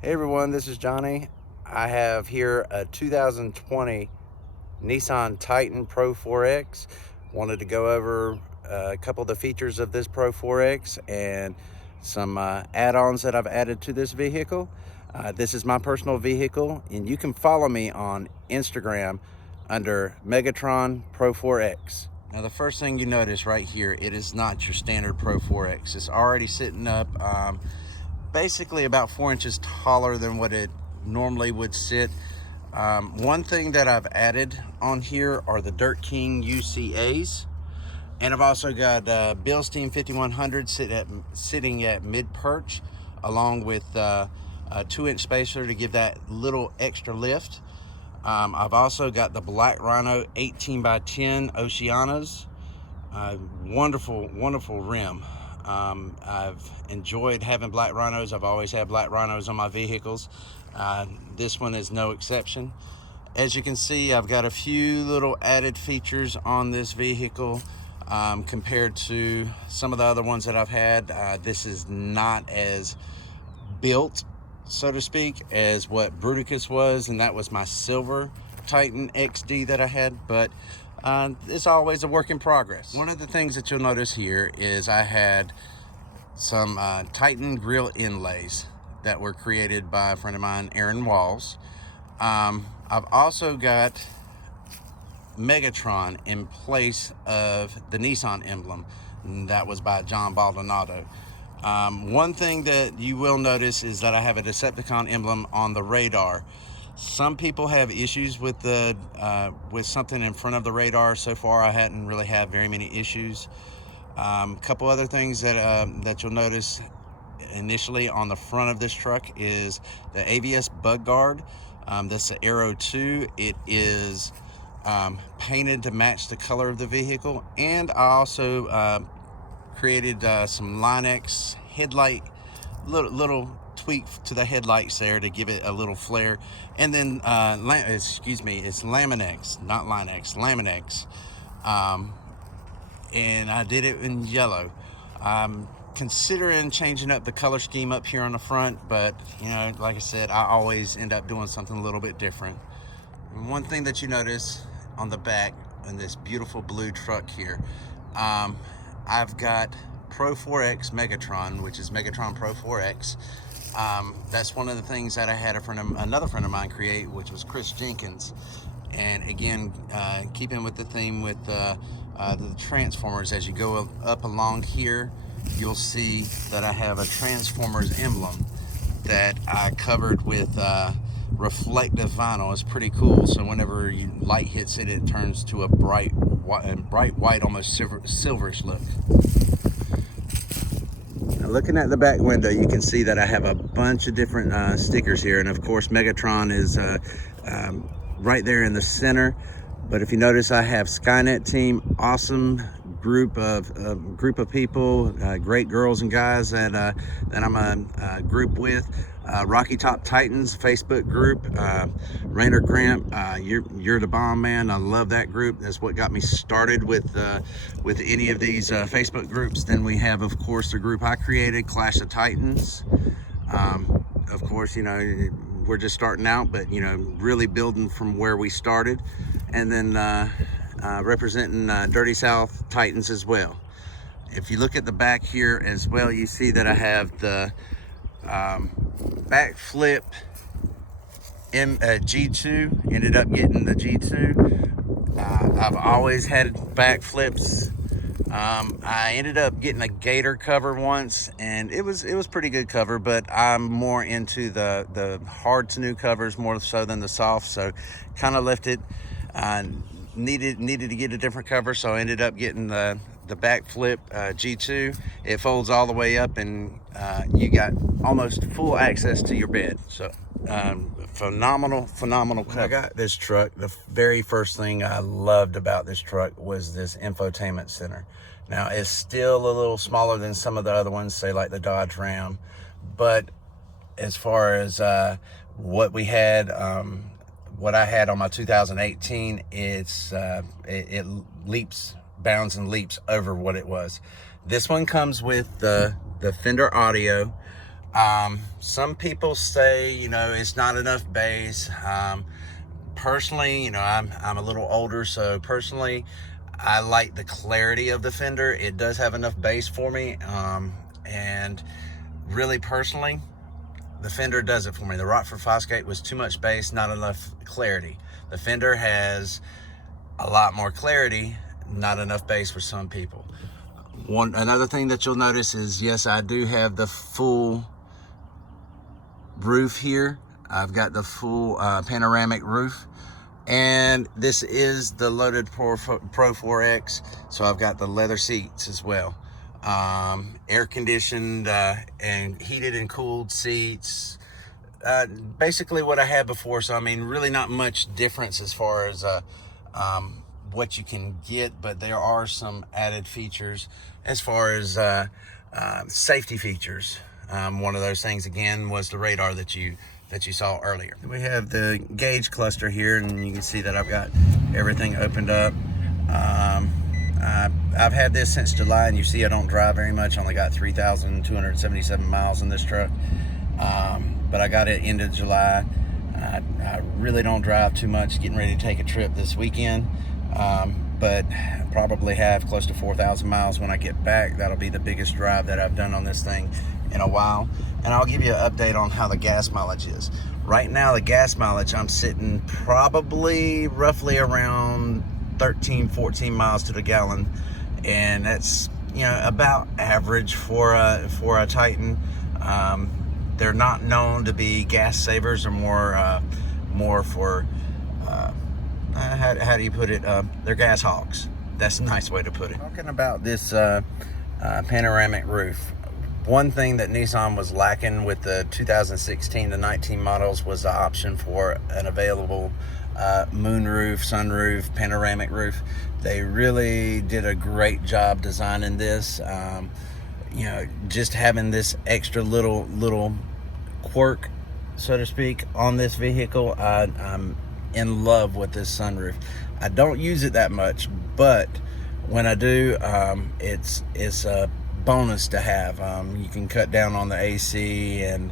Hey everyone, this is Johnny. I have here a 2020 Nissan Titan Pro4x. Wanted to go over a couple of the features of this Pro4x and some add-ons that I've added to this vehicle. This is my personal vehicle, and you can follow me on Instagram under Megatron Pro4x. Now the first thing you notice right here, it is not your standard Pro4x. It's already sitting up basically about 4 inches taller than what it normally would sit. One thing that I've added on here are the Dirt King UCAs, and I've also got Bilstein 5100 sitting at mid perch, along with a 2-inch spacer to give that little extra lift. I've also got the Black Rhino 18x10 Oceanas. Wonderful rim. I've enjoyed having Black Rhinos. I've always had Black Rhinos on my vehicles. This one is no exception. As you can see, I've got a few little added features on this vehicle compared to some of the other ones that I've had. This is not as built, so to speak, as what Bruticus was, and that was my silver Titan XD that I had, but it's always a work in progress. One of the things that you'll notice here is I had some Titan grill inlays that were created by a friend of mine, Aaron Walls. I've also got Megatron in place of the Nissan emblem. That was by John Baldonado. One thing that you will notice is that I have a Decepticon emblem on the radar. Some people have issues with the with something in front of the radar. So far, I hadn't really had very many issues. Couple other things that you'll notice initially on the front of this truck is the ABS bug guard. That's the Aero 2. It is painted to match the color of the vehicle, and I also created some Line-X headlight, little tweak to the headlights there to give it a little flare. And then excuse me, it's Laminex, not Line-X, Laminex. And I did it in yellow. I'm considering changing up the color scheme up here on the front, but you know, like I said, I always end up doing something a little bit different. And one thing that you notice on the back in this beautiful blue truck here, I've got Pro4x Megatron, which is Megatron Pro4x. That's one of the things that I had another friend of mine create, which was Chris Jenkins. And again, keeping with the theme with the Transformers, as you go up along here, you'll see that I have a Transformers emblem that I covered with reflective vinyl. It's pretty cool. So whenever light hits it, it turns to a bright white, almost silverish look. Now, looking at the back window, you can see that I have a bunch of different stickers here, and of course Megatron is right there in the center. But if you notice, I have Skynet Team, awesome group of people, great girls and guys that I'm a group with. Rocky Top Titans Facebook group, Rainer Gramp, you're the bomb, man. I love that group. That's what got me started with any of these Facebook groups. Then we have, of course, the group I created, Clash of Titans. Of course, you know, we're just starting out, but you know, really building from where we started. And then representing Dirty South Titans as well. If you look at the back here as well, you see that I have the backflip G2. Ended up getting the G2. I've always had backflips. I ended up getting a gator cover once, and it was pretty good cover, but I'm more into the hard to new covers more so than the soft, so kind of left it. Needed to get a different cover, so I ended up getting the backflip G2. It folds all the way up, and you got almost full access to your bed. So phenomenal cover. When I got this truck, the very first thing I loved about this truck was this infotainment center. Now, it's still a little smaller than some of the other ones, say like the Dodge Ram, but as far as what we had, what I had on my 2018, it leaps, bounds and leaps over what it was. This one comes with the Fender audio. Some people say, you know, it's not enough bass. Personally, you know, I'm a little older, so personally, I like the clarity of the fender. It does have enough bass for me, and really personally, the fender does it for me. The Rockford Fosgate was too much bass, not enough clarity. The fender has a lot more clarity, not enough bass for some people. Another thing that you'll notice is, yes, I do have the full roof here. I've got the full panoramic roof, and this is the loaded Pro4x, so I've got the leather seats as well. Air conditioned and heated and cooled seats. Basically what I had before, so I mean really not much difference as far as what you can get, but there are some added features as far as safety features. One of those things again was the radar that you saw earlier. We have the gauge cluster here, and you can see that I've got everything opened up. I've had this since July, and you see I don't drive very much. I only got 3,277 miles in this truck, but I got it into July. I really don't drive too much, getting ready to take a trip this weekend, but probably have close to 4,000 miles when I get back. That'll be the biggest drive that I've done on this thing in a while, and I'll give you an update on how the gas mileage is. Right now, the gas mileage, I'm sitting probably roughly around 13-14 miles to the gallon, and that's, you know, about average for a Titan. They're not known to be gas savers, or more for how do you put it? They're gas hogs. That's a nice way to put it. Talking about this panoramic roof, one thing that Nissan was lacking with the 2016 to 19 models was the option for an available moonroof, sunroof, panoramic roof. They really did a great job designing this. You know, just having this extra little quirk, so to speak, on this vehicle, I'm in love with this sunroof. I don't use it that much, but when I do, it's a bonus to have. You can cut down on the AC and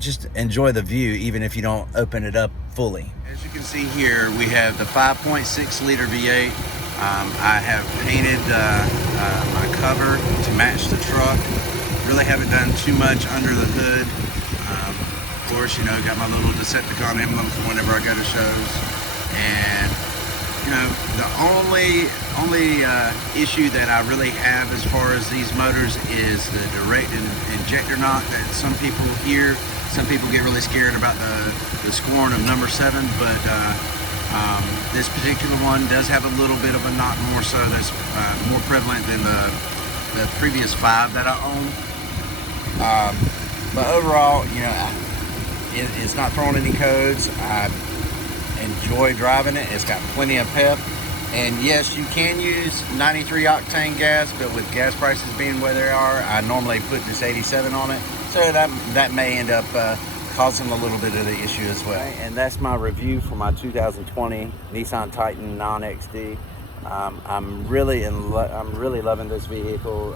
just enjoy the view, even if you don't open it up fully. As you can see here, we have the 5.6 liter V8. I have painted my cover to match the truck. Really haven't done too much under the hood. Of course, you know, got my little Decepticon emblem for whenever I go to shows. And you know, the only issue that I really have as far as these motors is the direct injector knock that some people hear. Some people get really scared about the scoring of number 7, but this particular one does have a little bit of a knock, more so that's more prevalent than the previous 5 that I own. But overall, you know, it's not throwing any codes. I enjoy driving it. It's got plenty of pep, and yes, you can use 93 octane gas, but with gas prices being where they are, I normally put this 87 on it, so that may end up causing a little bit of the issue as well. And that's my review for my 2020 Nissan Titan non-XD. I'm really loving this vehicle.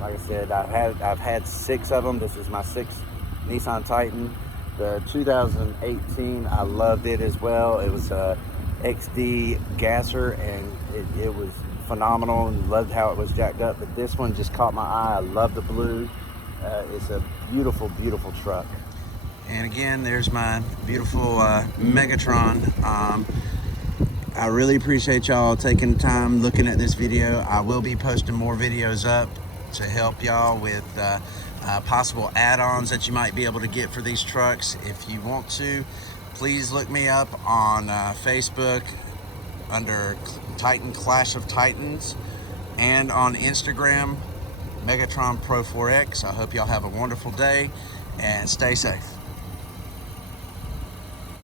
Like I said, I've had 6 of them. This is my 6th Nissan Titan. The 2018, I loved it as well. It was a XD gasser, and it was phenomenal, and loved how it was jacked up. But this one just caught my eye. I love the blue. It's a beautiful, beautiful truck. And again, there's my beautiful Megatron. I really appreciate y'all taking the time looking at this video. I will be posting more videos up to help y'all with possible add-ons that you might be able to get for these trucks. If you want to, please look me up on Facebook under Titan Clash of Titans, and on Instagram, Megatron Pro4x. I hope y'all have a wonderful day and stay safe.